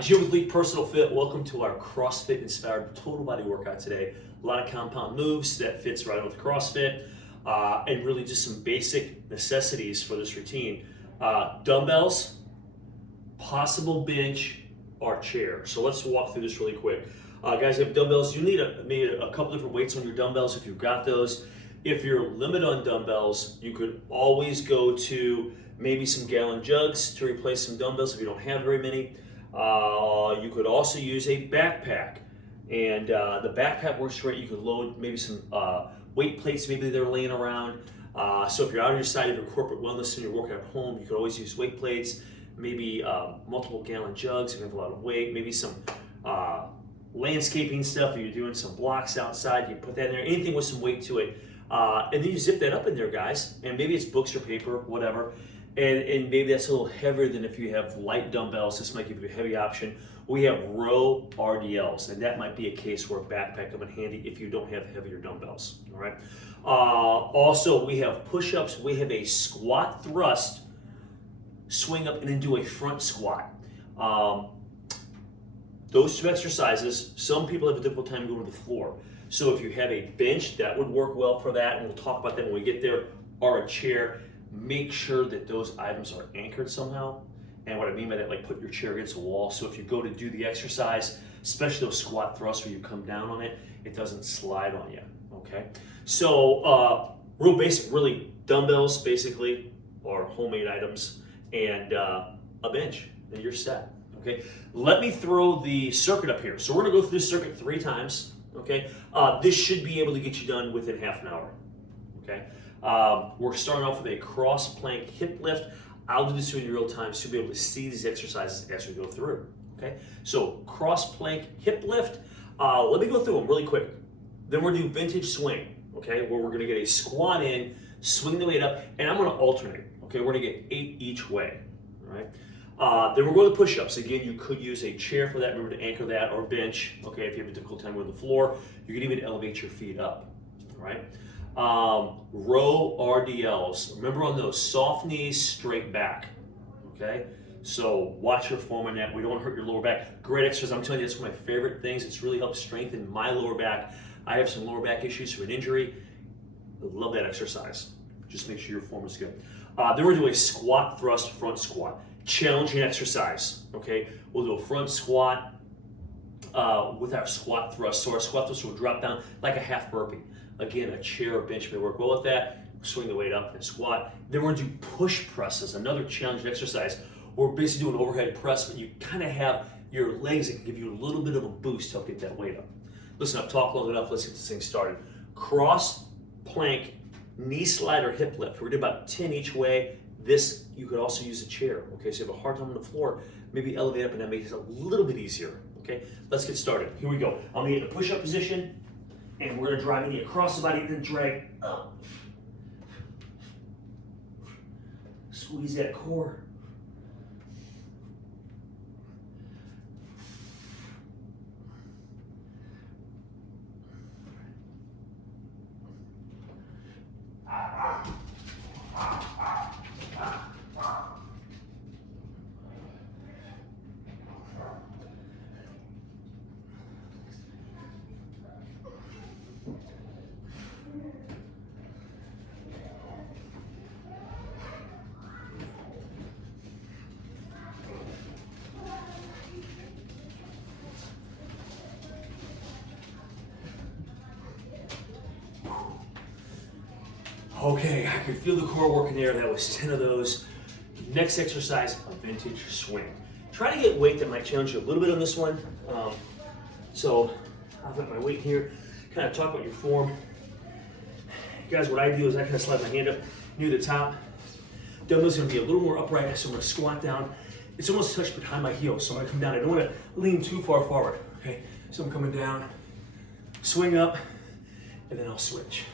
Jim with League Personal Fit. Welcome to our CrossFit inspired total body workout today. A lot of compound moves that fits right with CrossFit, and really just some basic necessities for this routine. Dumbbells, possible bench, or chair. So let's walk through this really quick. Guys, you have dumbbells. You need maybe a couple different weights on your dumbbells if you've got those. If you're limited on dumbbells, you could always go to maybe some gallon jugs to replace some dumbbells if you don't have very many. You could also use a backpack, and the backpack works great. You could load maybe some weight plates, maybe they're laying around. So if you're out on your side of your corporate wellness and you're working at home, you could always use weight plates, maybe multiple gallon jugs if you have a lot of weight, maybe some landscaping stuff, if you're doing some blocks outside, you put that in there, anything with some weight to it. And then you zip that up in there, guys, and maybe it's books or paper, whatever. And maybe that's a little heavier than if you have light dumbbells. This might give you a heavy option. We have row RDLs, and that might be a case where a backpack come in handy if you don't have heavier dumbbells, all right? Also, we have push-ups. We have a squat thrust, swing up, and then do a front squat. Those two exercises, some people have a difficult time going to the floor. So if you have a bench, that would work well for that, and we'll talk about that when we get there, or a chair. Make sure that those items are anchored somehow. And what I mean by that, like put your chair against a wall. So if you go to do the exercise, especially those squat thrusts where you come down on it, it doesn't slide on you, okay? So real basic, really dumbbells basically, or homemade items, and a bench, and you're set, okay? Let me throw the circuit up here. So we're gonna go through this circuit 3 times, okay? This should be able to get you done within half an hour, okay? We're starting off with a cross plank hip lift. I'll do this in real time so you'll be able to see these exercises as we go through, okay? So cross plank hip lift, let me go through them really quick. Then we're gonna do vintage swing, okay? Where we're gonna get a squat in, swing the weight up, and I'm gonna alternate, okay? We're gonna get 8 each way, all right? Then we're going to push-ups. Again, you could use a chair for that, remember to anchor that, or bench, okay? If you have a difficult time with the floor, you can even elevate your feet up, all right? Row RDLs. Remember on those, soft knees, straight back, okay? So watch your form on that. We don't want to hurt your lower back. Great exercise. I'm telling you, it's one of my favorite things. It's really helped strengthen my lower back. I have some lower back issues from an injury. I love that exercise. Just make sure your form is good. Then we're doing a squat thrust front squat. Challenging exercise, okay? We'll do a front squat with our squat thrust. So our squat thrust will drop down like a half burpee. Again, a chair or bench may work well with that. Swing the weight up and squat. Then we're gonna do push presses, another challenging exercise. We're basically doing an overhead press, but you kind of have your legs that can give you a little bit of a boost to help get that weight up. Listen, I've talked long enough. Let's get this thing started. Cross plank knee slide or hip lift. We're gonna do about 10 each way. This, you could also use a chair, okay? So you have a hard time on the floor, maybe elevate up and that makes it a little bit easier, okay? Let's get started. Here we go. I'm gonna get in a push-up position, and we're gonna drive knee across the body and then drag up. Squeeze that core. Okay, I could feel the core working there. That was 10 of those. Next exercise, a vintage swing. Try to get weight that might challenge you a little bit on this one. So I'll put my weight here, kind of talk about your form. Guys, what I do is I kind of slide my hand up near the top. Dumbbell's gonna be a little more upright, so I'm gonna squat down. It's almost touched behind my heels, so I'm gonna come down. I don't wanna lean too far forward, okay? So I'm coming down, swing up, and then I'll switch.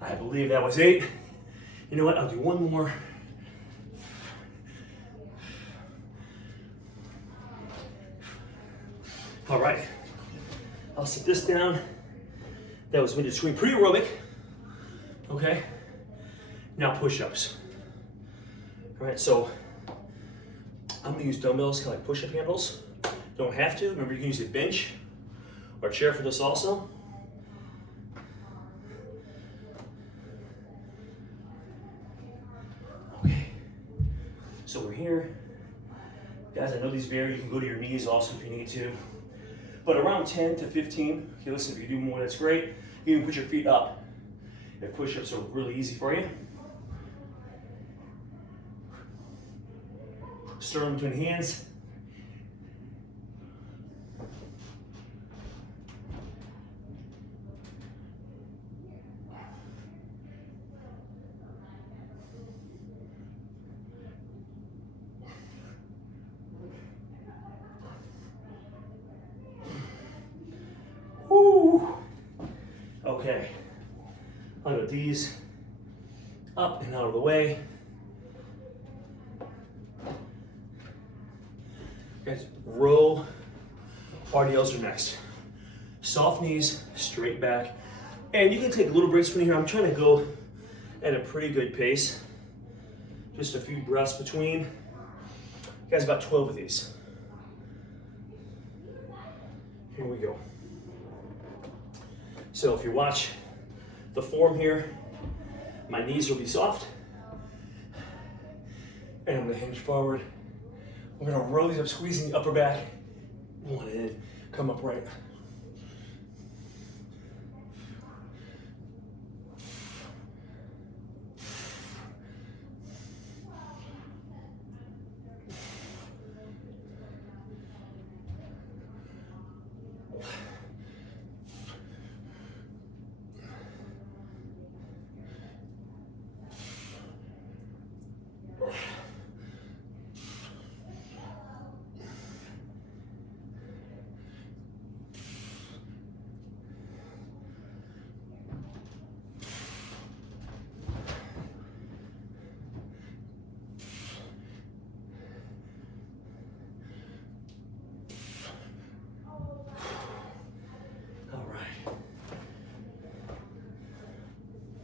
I believe that was 8. You know what? I'll do one more. All right. I'll sit this down. That was midget swing, pretty aerobic. Okay. Now push-ups. All right, so I'm gonna use dumbbells, kind of like push-up handles. Don't have to. Remember, you can use a bench or a chair for this also. Okay. So we're here. Guys, I know these vary. You can go to your knees also if you need to. But around 10 to 15. Okay, listen, if you do more, that's great. You can put your feet up if push-ups are really easy for you. Stir them between hands. Woo. Okay. I'll go these up and out of the way. Guys, row RDLs are next. Soft knees, straight back. And you can take little breaks from here. I'm trying to go at a pretty good pace. Just a few breaths between. Guys, about 12 of these. Here we go. So if you watch the form here, my knees will be soft. And I'm gonna hinge forward. We're gonna roll these up, squeezing the upper back. One in, come up right.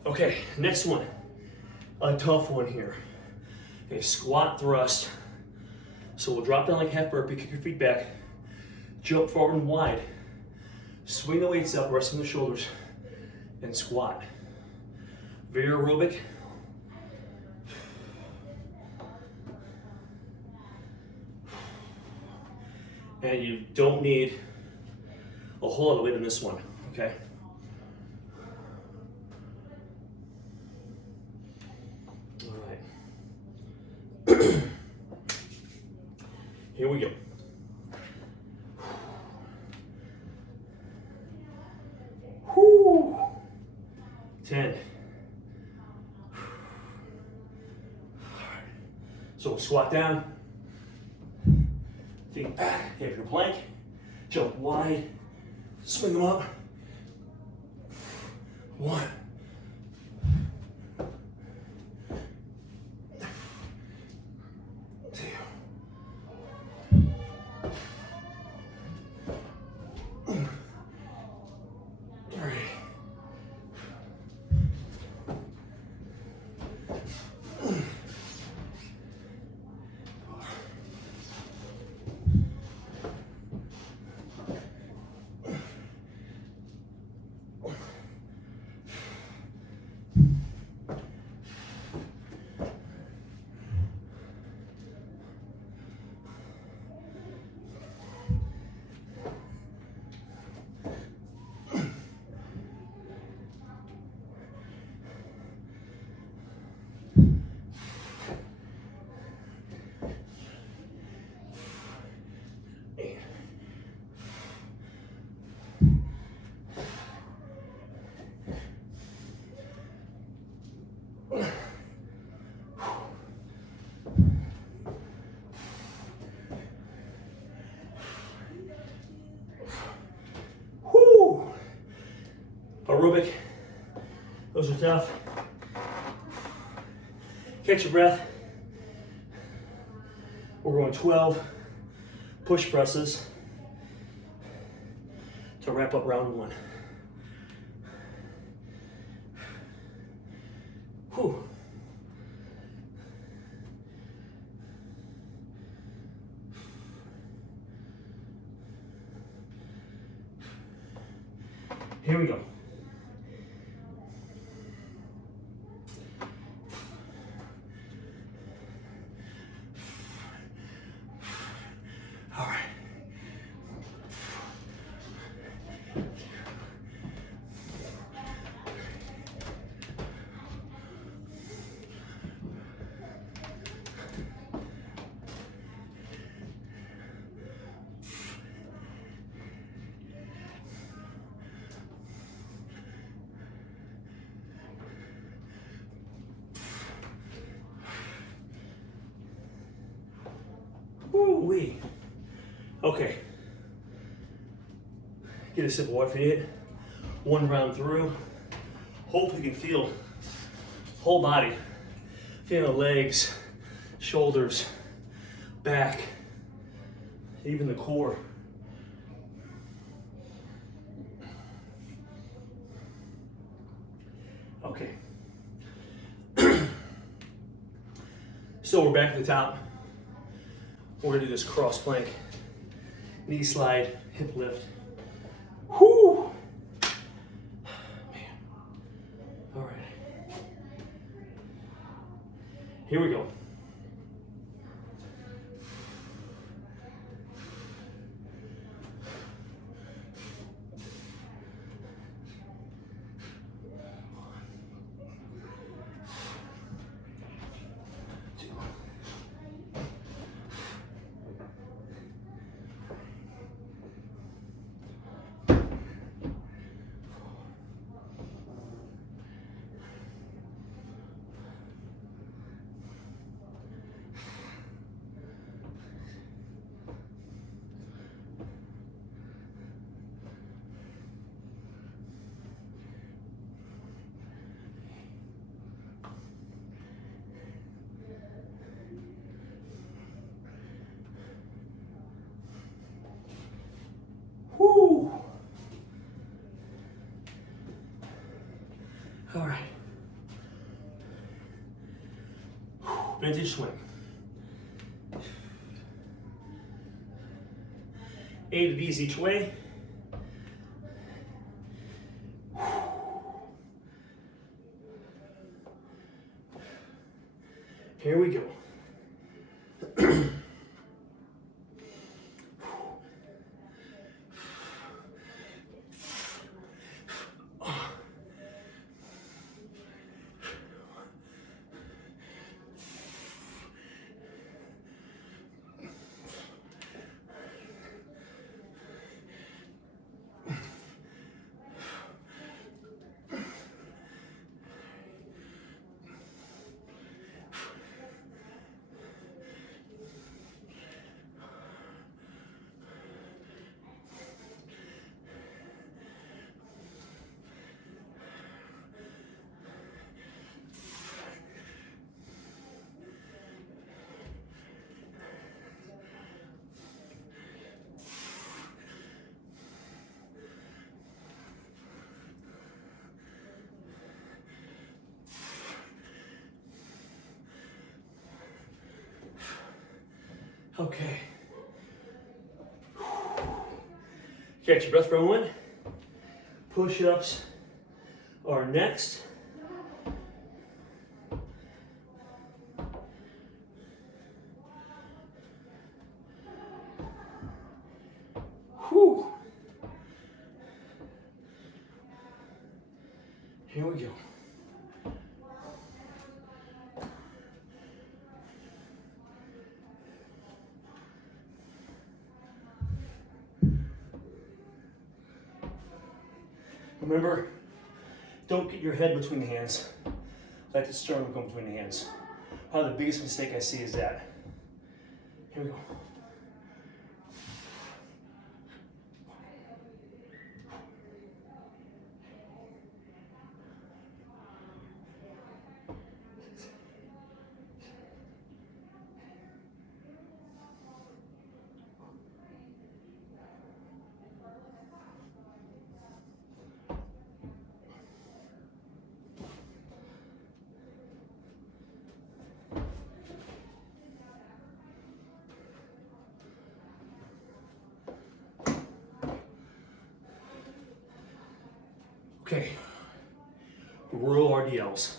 Okay, next one, a tough one here. Okay, squat thrust. So we'll drop down like half burpee, kick your feet back, jump forward and wide, swing the weights up, resting the shoulders, and squat. Very aerobic. And you don't need a whole lot of weight in this one, okay? Here we go. 10. So we'll squat down, feet back, hip your plank, jump wide, swing them up. 1. 2. 3. 4. Those are tough. Catch your breath. We're going 12 push presses to wrap up round 1. Whew. Here we go. All right. Woo-wee. Okay. Get a sip of water if you need it. 1 round through. Hopefully you can feel whole body. Feel the legs, shoulders, back, even the core. Okay. So we're back at the top. We're gonna do this cross plank, knee slide, hip lift. Whoo! Man. All right. Here we go. Whoo! All right. Vintage swing. 8 of these each way. Here we go. Okay. Catch your breath for a moment. Push-ups are next. Whew. Here we go. Remember, don't get your head between the hands. Let the sternum come between the hands. Probably the biggest mistake I see is that. Here we go. Okay, row RDLs.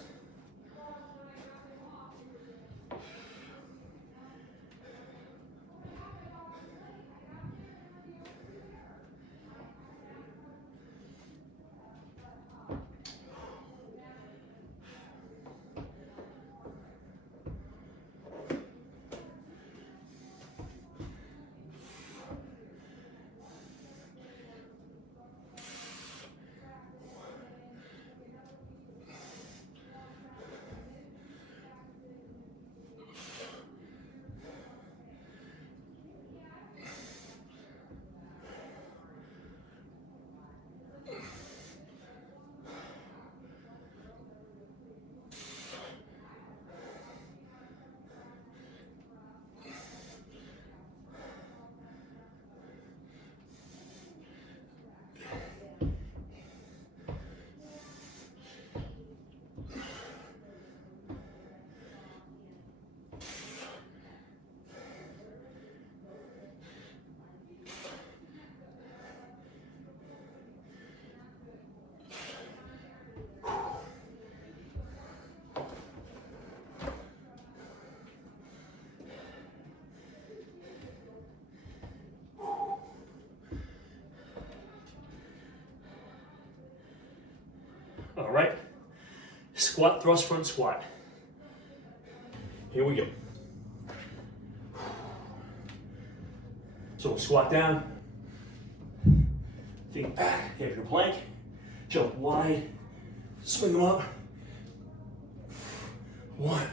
All right, squat, thrust, front squat. Here we go. So we'll squat down, feet back, have your plank, jump wide, swing them up. 1,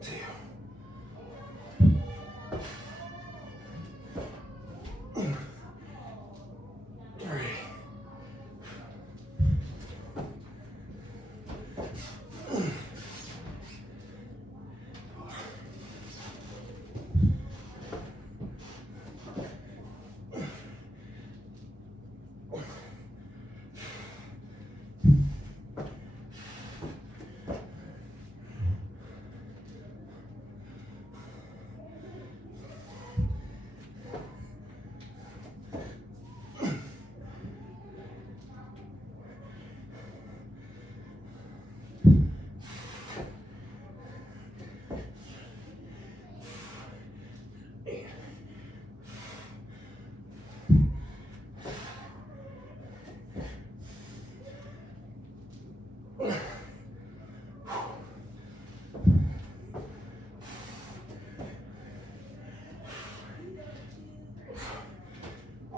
2, 3.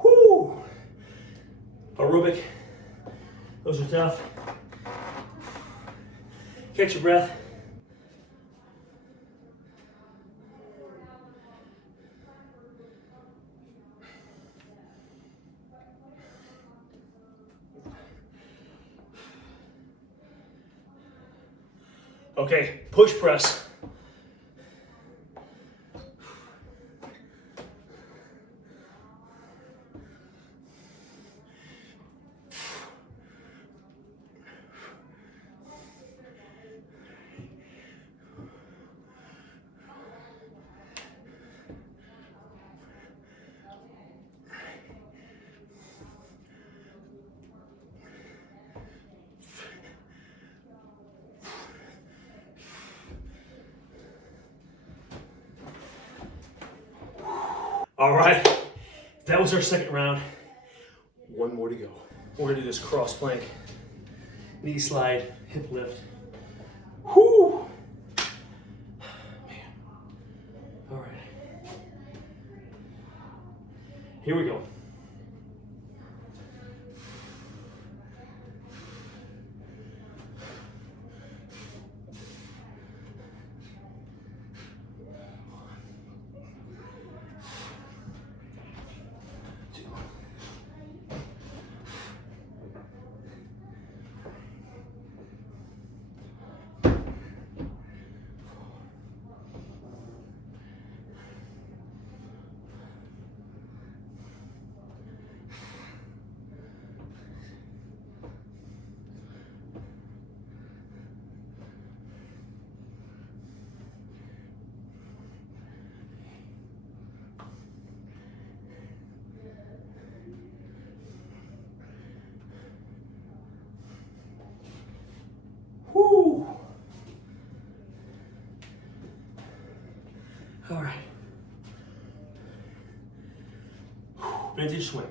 Whew. Aerobic. Those are tough. Catch your breath. Okay, push press. All right, that was our second round. One more to go. We're gonna do this cross plank, knee slide, hip lift. Whoo! Man. All right. Here we go. Woo. All right. Vintage swing.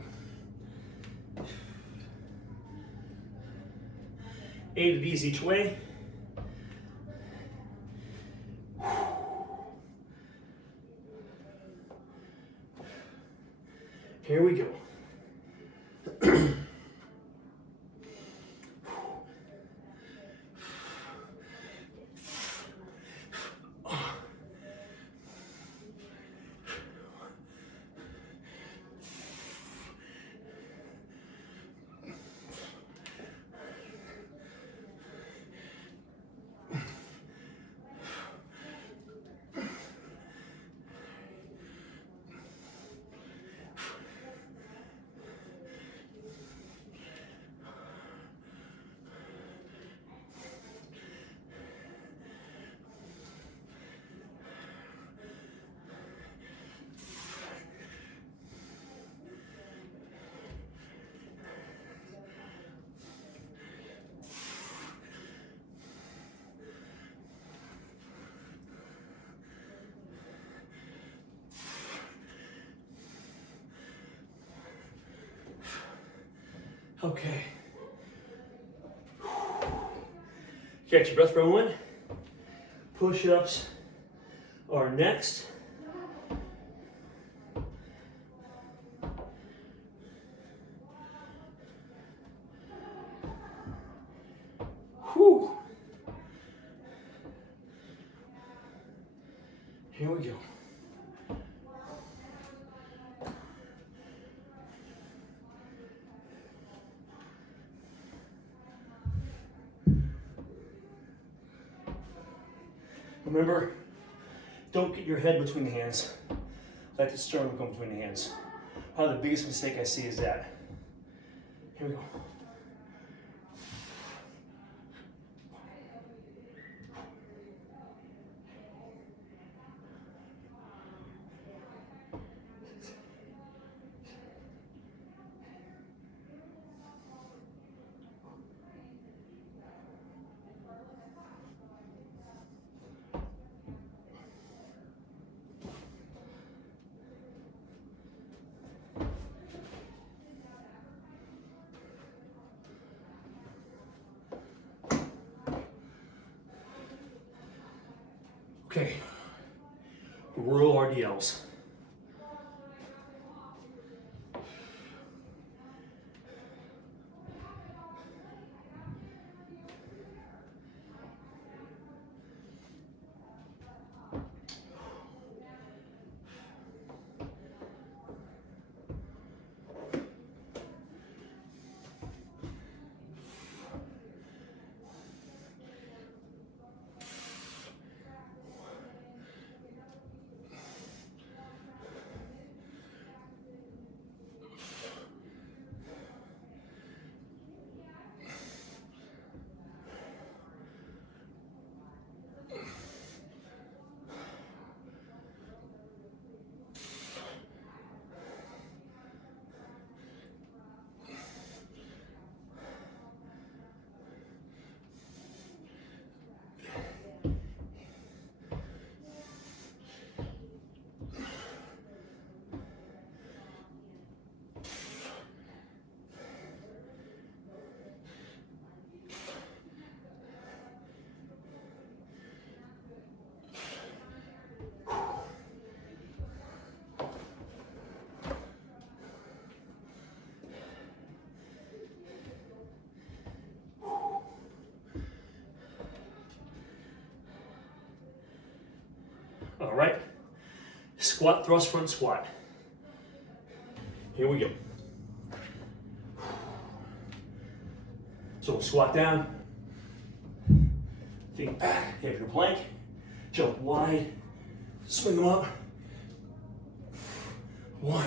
8 of these each way. Here we go. Okay. Catch your breath for a moment. Push-ups are next. Whew. Here we go. Remember, don't get your head between the hands. Let the sternum come between the hands. Probably the biggest mistake I see is that. Here we go. Okay, royal RDLs. All right, squat, thrust, front squat. Here we go. So we'll squat down, feet back, have your plank, jump wide, swing them up. 1,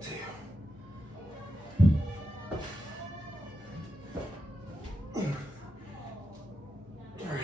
2, 3.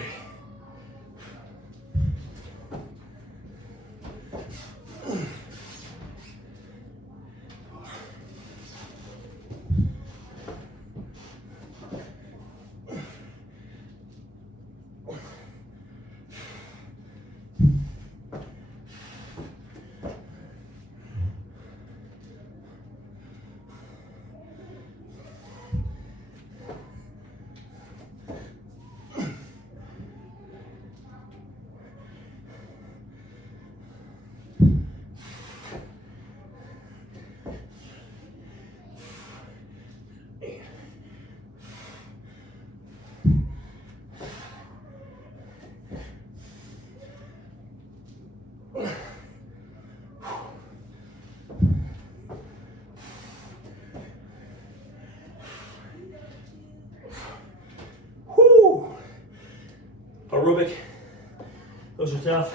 tough.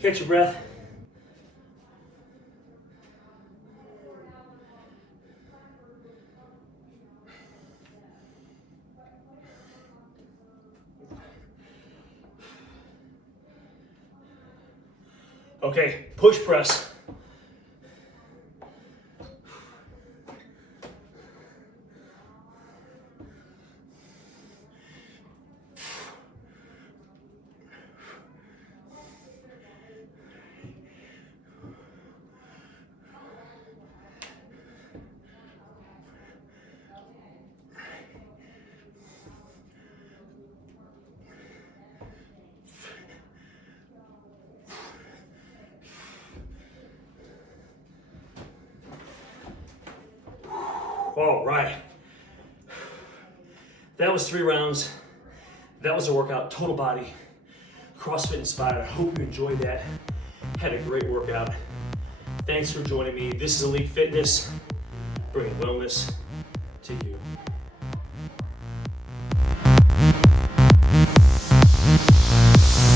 Catch your breath. Okay, push press. All right. That was 3 rounds. That was a workout, total body, CrossFit inspired. I hope you enjoyed that. Had a great workout. Thanks for joining me. This is Elite Fitness, bringing wellness to you.